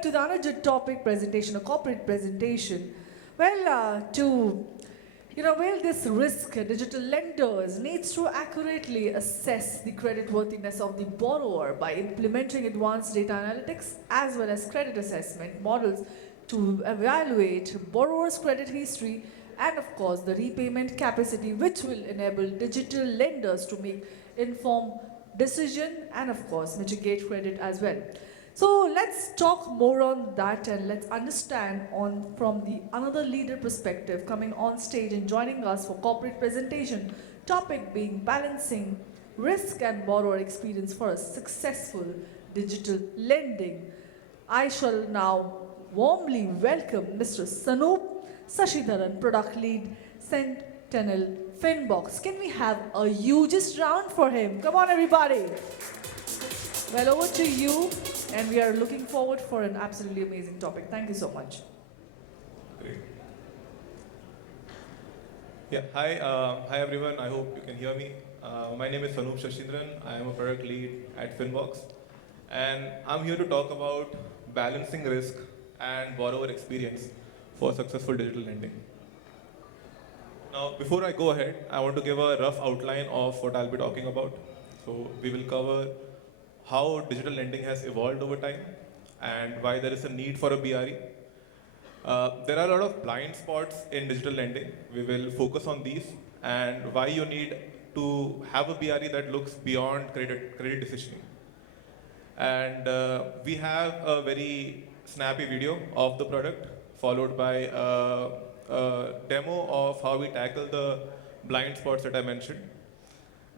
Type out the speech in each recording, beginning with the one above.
To the another topic presentation, a corporate presentation. This risk, digital lenders needs to accurately assess the creditworthiness of the borrower by implementing advanced data analytics as well as credit assessment models to evaluate borrower's credit history and of course the repayment capacity, which will enable digital lenders to make informed decision and of course mitigate credit as well. So let's talk more on that and let's understand on from the another leader perspective coming on stage and joining us for corporate presentation, topic being balancing risk and borrower experience for a successful digital lending. I shall now warmly welcome Mr. Sanoop Sashindran, product lead, Sentinel FinBox. Can we have a hugest round for him? Come on, everybody. Well, over to you, and we are looking forward for an absolutely amazing topic. Thank you so much. Great. Yeah, hi everyone. I hope you can hear me. My name is Sanoop Sashindran. I am a product lead at FinBox, and I'm here to talk about balancing risk and borrower experience for successful digital lending. Now, before I go ahead, I want to give a rough outline of what I'll be talking about. So, we will cover how digital lending has evolved over time and why there is a need for a BRE. There are a lot of blind spots in digital lending. We will focus on these and why you need to have a BRE that looks beyond credit decisioning. And we have a very snappy video of the product followed by a demo of how we tackle the blind spots that I mentioned.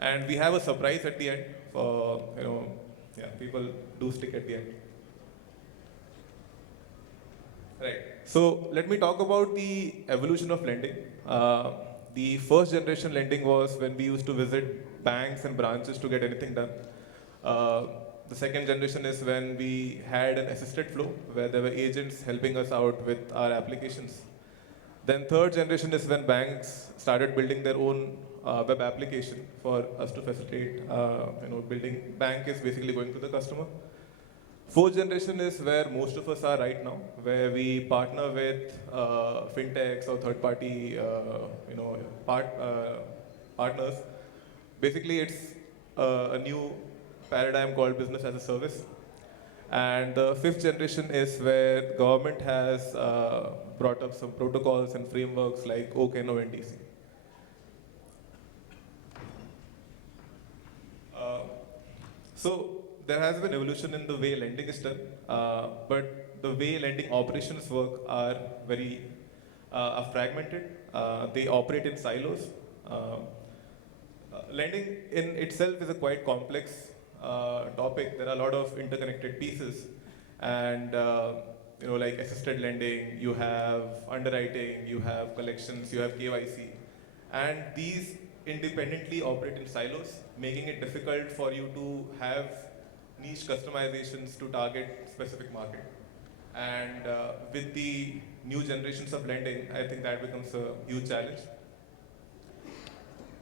And we have a surprise at the end for, people do stick at the end. Right. So let me talk about the evolution of lending. The first generation lending was when we used to visit banks and branches to get anything done. The second generation is when we had an assisted flow where there were agents helping us out with our applications. Then third generation is when banks started building their own web application for us to facilitate, building. Bank is basically going to the customer. Fourth generation is where most of us are right now, where we partner with fintechs or third-party, partners. Basically, it's a new paradigm called business as a service. And the fifth generation is where government has brought up some protocols and frameworks like OCEN or NDC. So there has been evolution in the way lending is done, but the way lending operations work are very fragmented. They operate in silos. Lending in itself is a quite complex topic. There are a lot of interconnected pieces, and like assisted lending, you have underwriting, you have collections, you have KYC, and these independently operate in silos, making it difficult for you to have niche customizations to target specific market. And with the new generations of lending, I think that becomes a huge challenge.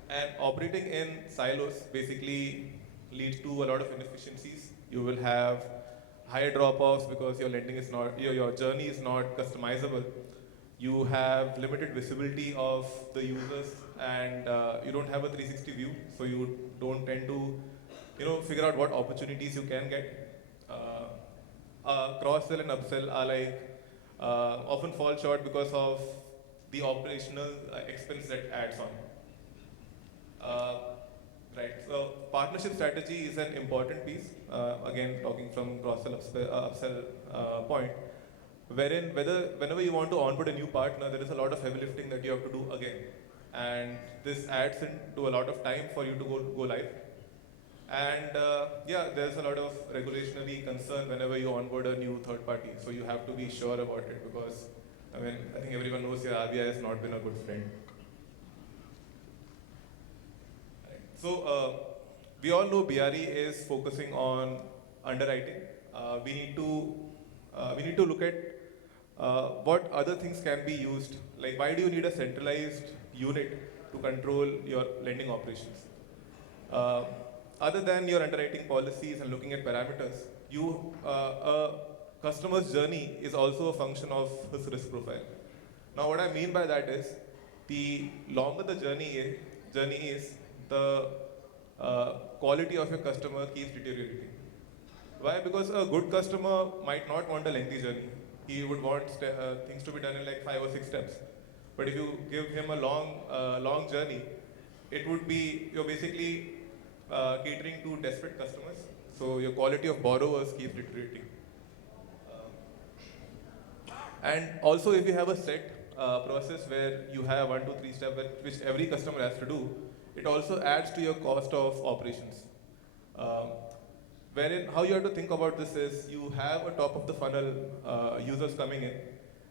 And operating in silos basically leads to a lot of inefficiencies. You will have higher drop-offs because your lending is not, your journey is not customizable. You have limited visibility of the users, and you don't have a 360 view, so you don't tend to, figure out what opportunities you can get. Cross-sell and upsell are often fall short because of the operational expense that adds on. Right. So partnership strategy is an important piece. Again, talking from cross-sell upsell point, wherein whenever you want to onboard a new partner, there is a lot of heavy lifting that you have to do again, and this adds into a lot of time for you to go live. And there's a lot of regulationary concern whenever you onboard a new third party. So you have to be sure about it because, I think everyone knows your RBI has not been a good friend. So we all know BRE is focusing on underwriting. We need to look at what other things can be used. Like, why do you need a centralized unit to control your lending operations? Other than your underwriting policies and looking at parameters, a customer's journey is also a function of his risk profile. Now, what I mean by that is, the longer the journey is, the quality of your customer keeps deteriorating. Why? Because a good customer might not want a lengthy journey. He would want things to be done in like 5 or 6 steps. But if you give him a long journey, it would be you're basically catering to desperate customers. So your quality of borrowers keeps deteriorating. And also, if you have a set process where you have 1, 2, 3 steps, which every customer has to do, it also adds to your cost of operations. Um, Wherein, how you have to think about this is you have a top of the funnel users coming in,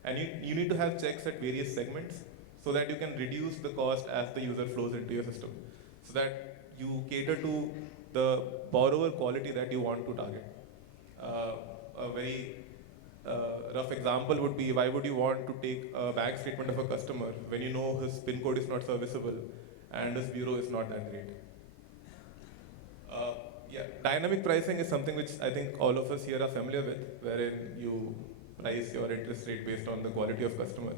and you need to have checks at various segments so that you can reduce the cost as the user flows into your system, so that you cater to the borrower quality that you want to target. A very rough example would be, why would you want to take a bank statement of a customer when you know his PIN code is not serviceable and his bureau is not that great? Uh, yeah, dynamic pricing is something which I think all of us here are familiar with, wherein you price your interest rate based on the quality of customer.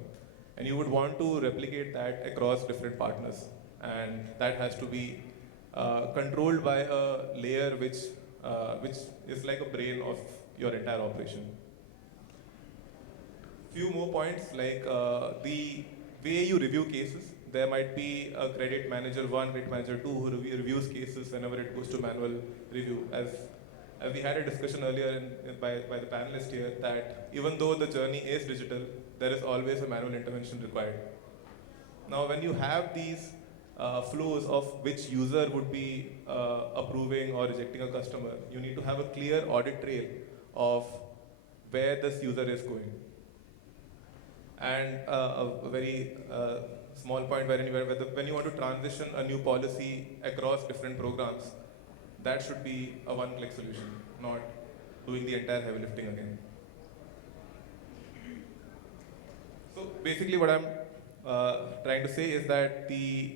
And you would want to replicate that across different partners. And that has to be controlled by a layer which is like a brain of your entire operation. Few more points, like the way you review cases. There might be a credit manager 1, credit manager 2 who reviews cases whenever it goes to manual review. As we had a discussion earlier by the panelists here, that even though the journey is digital, there is always a manual intervention required. Now, when you have these flows of which user would be approving or rejecting a customer, you need to have a clear audit trail of where this user is going. And a very small point when you want to transition a new policy across different programs, that should be a one-click solution, not doing the entire heavy lifting again. So basically what I'm trying to say is that the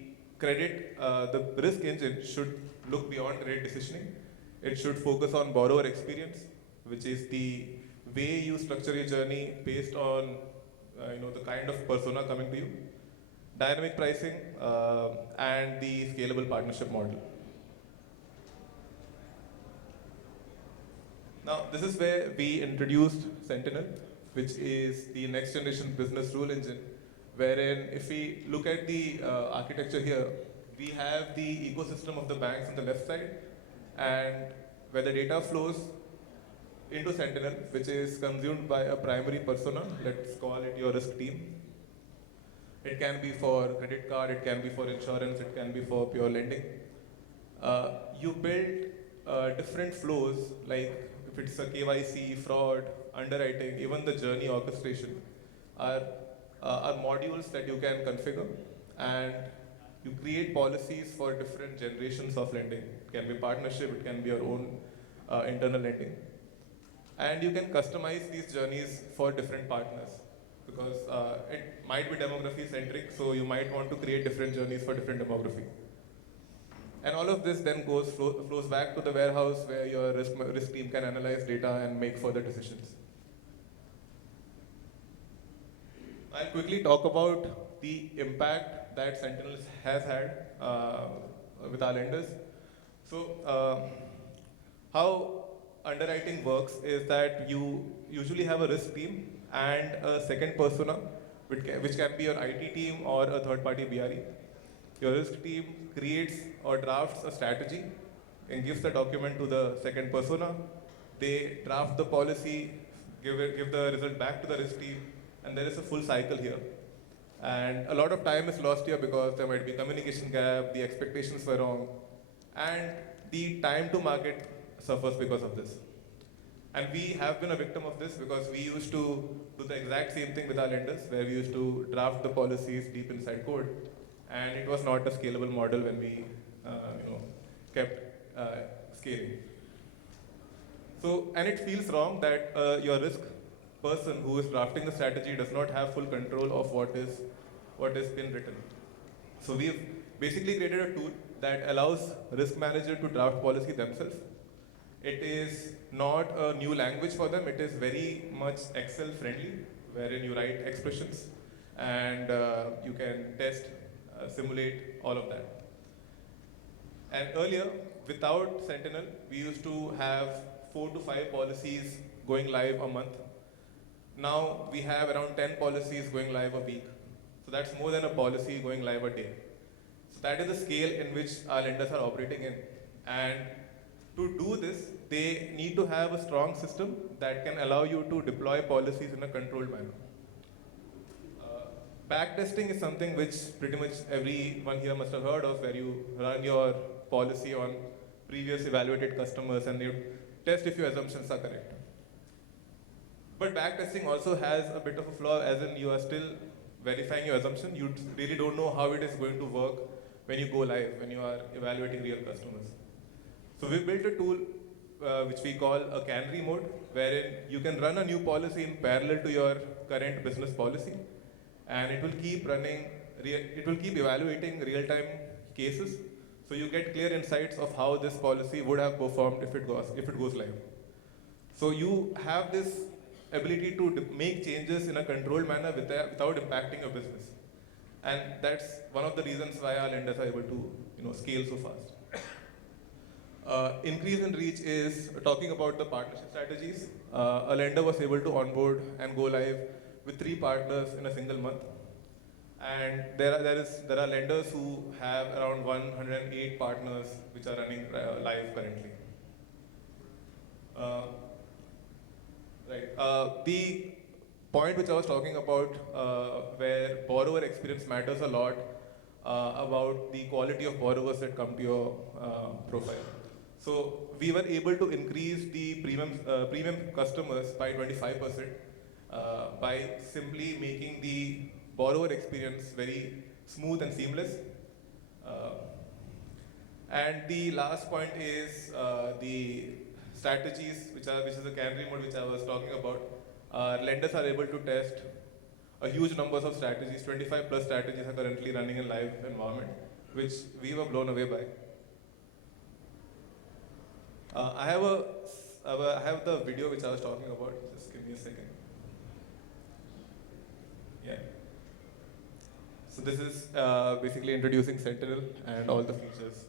risk engine should look beyond credit decisioning. It should focus on borrower experience, which is the way you structure your journey based on the kind of persona coming to you, dynamic pricing, and the scalable partnership model. Now, this is where we introduced Sentinel, which is the next generation business rule engine, wherein if we look at the architecture here, we have the ecosystem of the banks on the left side, and where the data flows into Sentinel, which is consumed by a primary persona, let's call it your risk team. It can be for credit card, it can be for insurance, it can be for pure lending. You build different flows, like if it's a KYC, fraud, underwriting, even the journey orchestration are modules that you can configure, and you create policies for different generations of lending. It can be partnership, it can be your own internal lending. And you can customize these journeys for different partners, because it might be demography centric, so you might want to create different journeys for different demography. And all of this then flows back to the warehouse where your risk team can analyze data and make further decisions. I'll quickly talk about the impact that Sentinel has had with our lenders. So, how underwriting works is that you usually have a risk team and a second persona, which can be your IT team or a third-party BRE. Your risk team creates or drafts a strategy and gives the document to the second persona. They draft the policy, give the result back to the risk team, and there is a full cycle here. And a lot of time is lost here because there might be communication gap, the expectations were wrong, and the time to market suffers because of this. And we have been a victim of this because we used to do the exact same thing with our lenders, where we used to draft the policies deep inside code, and it was not a scalable model when we kept scaling. So, and it feels wrong that your risk person who is drafting the strategy does not have full control of what is been written. So we've basically created a tool that allows risk manager to draft policy themselves, It is not a new language for them. It is very much Excel friendly, wherein you write expressions and you can test, simulate all of that. And earlier, without Sentinel, we used to have 4 to 5 policies going live a month. Now we have around 10 policies going live a week. So that's more than a policy going live a day. So that is the scale in which our lenders are operating in. And to do this, they need to have a strong system that can allow you to deploy policies in a controlled manner. Backtesting is something which pretty much everyone here must have heard of, where you run your policy on previous evaluated customers and you test if your assumptions are correct. But backtesting also has a bit of a flaw, as in you are still verifying your assumption. You really don't know how it is going to work when you go live, when you are evaluating real customers. So we built a tool which we call a canary mode, wherein you can run a new policy in parallel to your current business policy, and it will keep running, it will keep evaluating real-time cases, so you get clear insights of how this policy would have performed if it goes live. So you have this ability to make changes in a controlled manner without impacting your business, and that's one of the reasons why our lenders are able to scale so fast. Increase in reach is talking about the partnership strategies. A lender was able to onboard and go live with 3 partners in a single month. And there are lenders who have around 108 partners which are running live currently. The point which I was talking about, where borrower experience matters a lot, about the quality of borrowers that come to your profile. So we were able to increase the premium customers by 25% by simply making the borrower experience very smooth and seamless. And the last point is the strategies, which is the canary mode which I was talking about. Lenders are able to test a huge numbers of strategies. 25 plus strategies are currently running in live environment, which we were blown away by. I have the video which I was talking about. Just give me a second. Yeah. So this is basically introducing Sentinel and all the features.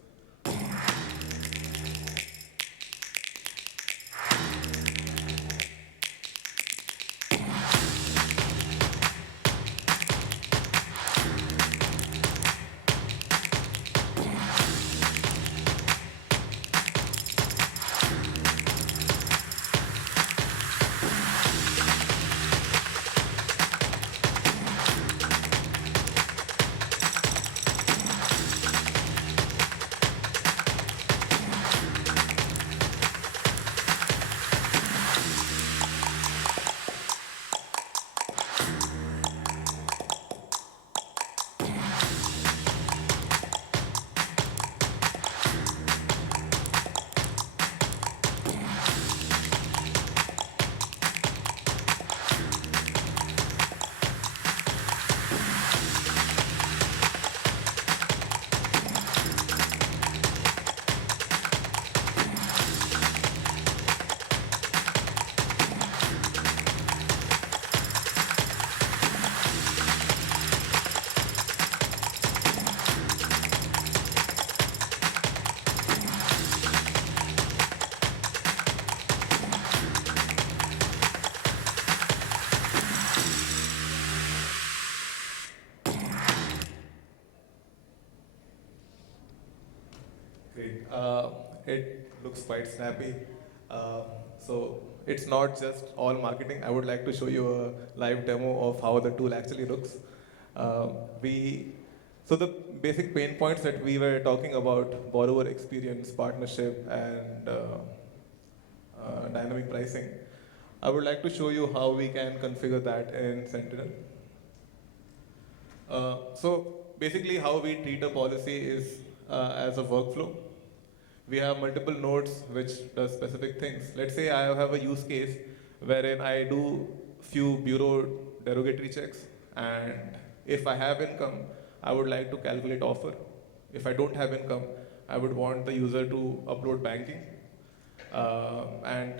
Great. It looks quite snappy. So it's not just all marketing. I would like to show you a live demo of how the tool actually looks. So the basic pain points that we were talking about, borrower experience, partnership, and dynamic pricing. I would like to show you how we can configure that in Sentinel. So basically how we treat a policy is as a workflow. We have multiple nodes which does specific things. Let's say I have a use case wherein I do few bureau derogatory checks, and if I have income, I would like to calculate offer. If I don't have income, I would want the user to upload banking. And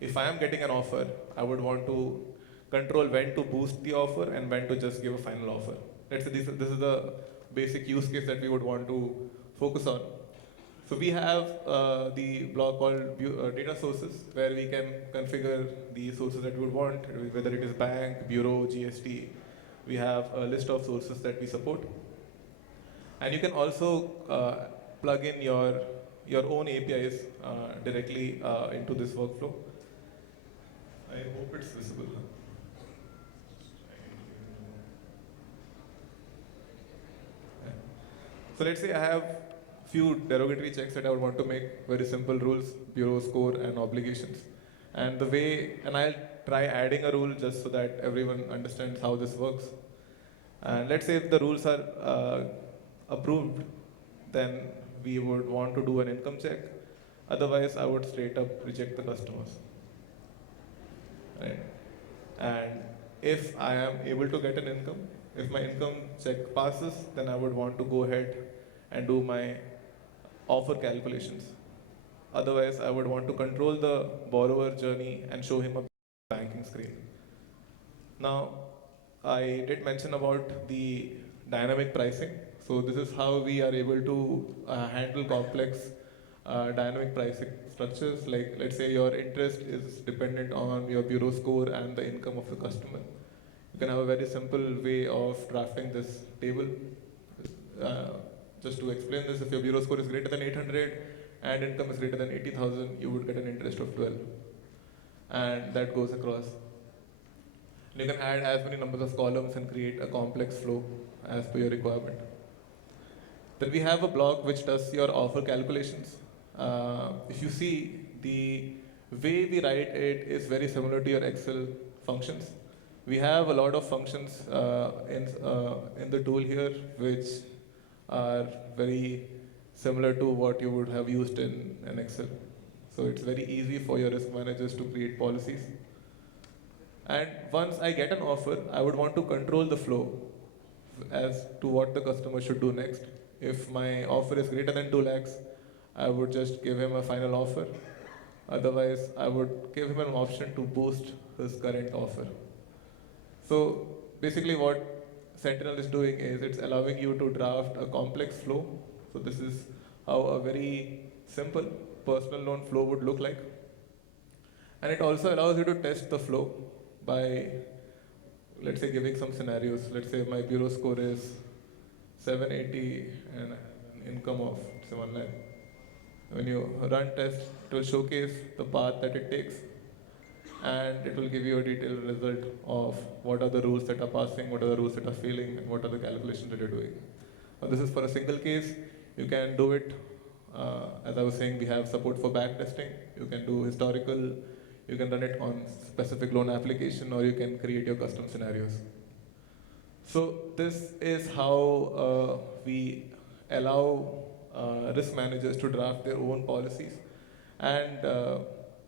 if I am getting an offer, I would want to control when to boost the offer and when to just give a final offer. Let's say this is the basic use case that we would want to focus on. So we have the block called data sources, where we can configure the sources that we would want, whether it is bank, bureau, GST. We have a list of sources that we support. And you can also plug in your own APIs directly into this workflow. I hope it's visible. Yeah. So let's say I have few derogatory checks that I would want to make, very simple rules, bureau score and obligations. And I'll try adding a rule just so that everyone understands how this works. And let's say if the rules are approved, then we would want to do an income check. Otherwise, I would straight up reject the customers. Right? And if I am able to get an income, if my income check passes, then I would want to go ahead and do my offer calculations. Otherwise, I would want to control the borrower journey and show him a banking screen. Now, I did mention about the dynamic pricing. So this is how we are able to handle complex dynamic pricing structures. Like, let's say your interest is dependent on your bureau score and the income of the customer. You can have a very simple way of drafting this table. Uh, just to explain this, if your bureau score is greater than 800 and income is greater than 80,000, you would get an interest of 12. And that goes across. You can add as many numbers of columns and create a complex flow as per your requirement. Then we have a block which does your offer calculations. If you see, the way we write it is very similar to your Excel functions. We have a lot of functions in the tool here which are very similar to what you would have used in Excel. So it's very easy for your risk managers to create policies. And once I get an offer, I would want to control the flow as to what the customer should do next. If my offer is greater than 2 lakhs, I would just give him a final offer. Otherwise, I would give him an option to boost his current offer. So basically what Sentinel is doing is it's allowing you to draft a complex flow. So this is how a very simple personal loan flow would look like. And it also allows you to test the flow by, let's say, giving some scenarios. Let's say my bureau score is 780 and an income of say 1 lakh. When you run tests, it will showcase the path that it takes, and it will give you a detailed result of what are the rules that are passing, what are the rules that are failing, and what are the calculations that you're doing. Now, this is for a single case. You can do it, as I was saying, we have support for back testing. You can do historical, you can run it on specific loan application, or you can create your custom scenarios. So this is how we allow risk managers to draft their own policies. And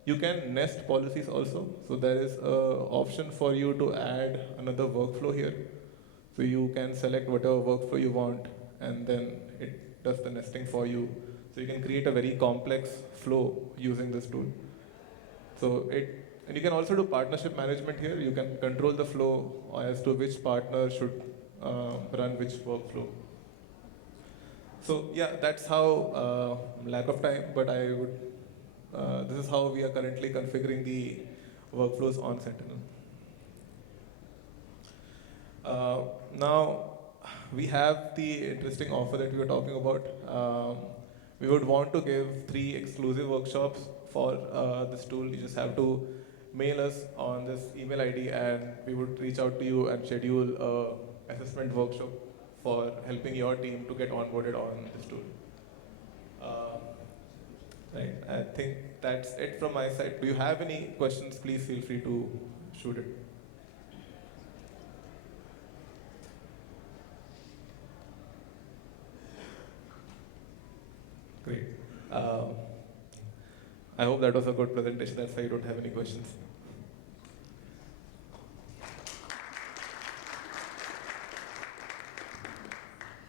you can nest policies also. So there is an option for you to add another workflow here. So you can select whatever workflow you want, and then it does the nesting for you. So you can create a very complex flow using this tool. And you can also do partnership management here. You can control the flow as to which partner should run which workflow. So yeah, that's how, lack of time, but this is how we are currently configuring the workflows on Sentinel. Now, we have the interesting offer that we were talking about. We would want to give 3 exclusive workshops for this tool. You just have to mail us on this email ID, and we would reach out to you and schedule a assessment workshop for helping your team to get onboarded on this tool. Right, I think that's it from my side. Do you have any questions? Please feel free to shoot it. Great. I hope that was a good presentation. That's why you don't have any questions.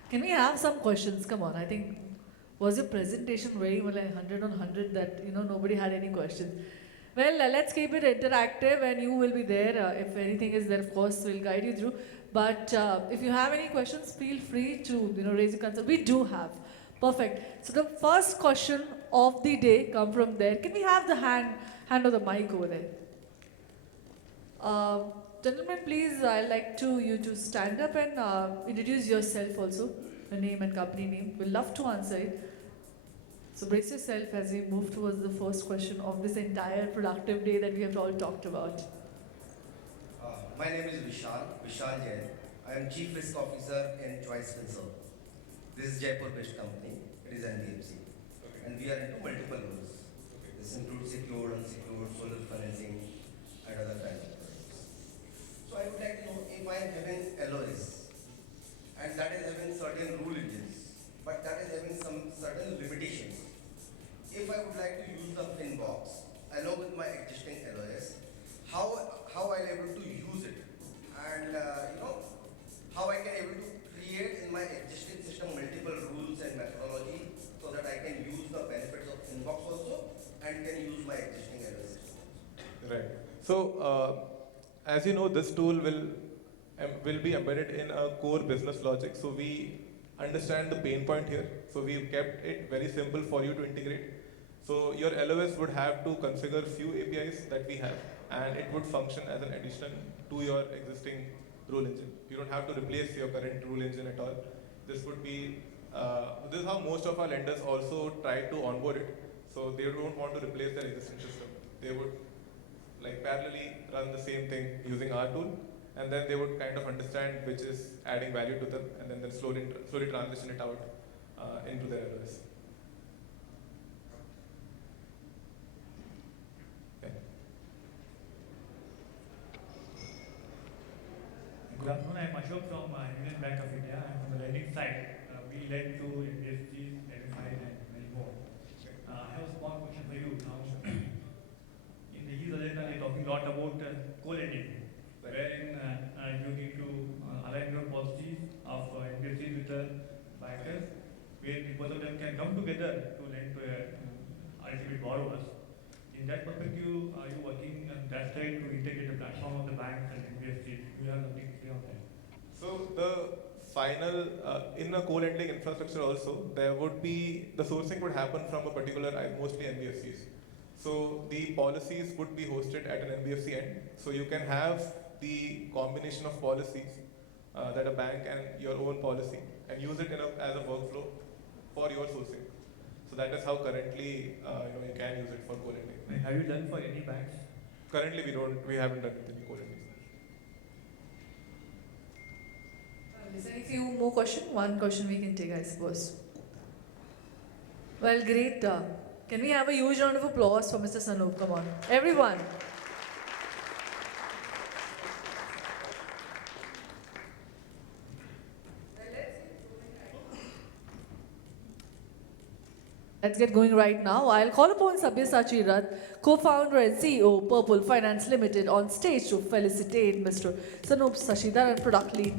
Can we have some questions? Come on, I think Was your presentation very well, like 100 on 100 that nobody had any questions? Well, let's keep it interactive, and you will be there. If anything is there, of course, we'll guide you through. But if you have any questions, feel free to raise your concern. We do have. Perfect. So the first question of the day come from there. Can we have the hand of the mic over there? Gentlemen, please, I'd like you to stand up and introduce yourself also, your name and company name. We'll love to answer it. So brace yourself as we move towards the first question of this entire productive day that we have all talked about. My name is Vishal Jain. I am Chief Risk Officer in Choice Consult. This is Jaipur-based company. It is NBFC. And we are into multiple roles. This includes secured, unsecured, solar financing, and other kinds of products. So I would like to know if I am having LOS, and that is having certain rule engines, but that is having some certain limitations. If I would like to use the FinBox along with my existing LOS, how I am able to use it, and how I can able to create in my existing system multiple rules and methodology so that I can use the benefits of FinBox also and can use my existing LOS. Right. So, as you know, this tool will be embedded in a core business logic. So we understand the pain point here. So we've kept it very simple for you to integrate. So your LOS would have to configure few APIs that we have, and it would function as an addition to your existing rule engine. You don't have to replace your current rule engine at all. This would be, this is how most of our lenders also try to onboard it. So they don't want to replace their existing system. They would like parallelly run the same thing using our tool, and then they would kind of understand which is adding value to them, and then slowly transition it out into their LOS. Okay. Good afternoon, I'm Ashok from Union Bank of India. I'm from the lending side. We lend to NBFCs, FIs, and many more. I have a small question for you now. In the youth agenda, we're talking a lot about co-lending, wherein you need to align your policies of NBFCs with the bankers, where both of them can come together to lend to ultimate borrowers. In that perspective, are you working on that side to integrate the platform of the banks and NBFCs? Do you have something to say on that? So the final, in a co-lending infrastructure also, there would be, the sourcing would happen from a particular, mostly NBFCs. So the policies would be hosted at an NBFC end. So you can have the combination of policies that a bank and your own policy, and use it as a workflow for your sourcing. So that is how currently you can use it for co-lending. Have you done for any banks? Currently we haven't done any co-lending. Is there any few more questions? One question we can take, I suppose. Well, great. Can we have a huge round of applause for Mr. Sanoop? Come on. Everyone. Let's get going right now. I'll call upon Sabyasachi Rath, co-founder and CEO, Purple Finance Limited, on stage to felicitate Mr. Sanoop Sashindran and product lead,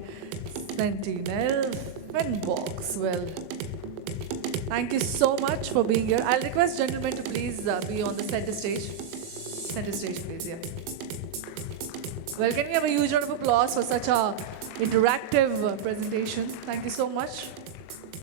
Sentinel, FinBox. Well, thank you so much for being here. I'll request gentlemen to please be on the center stage. Center stage, please, yeah. Well, can we have a huge round of applause for such a interactive presentation? Thank you so much.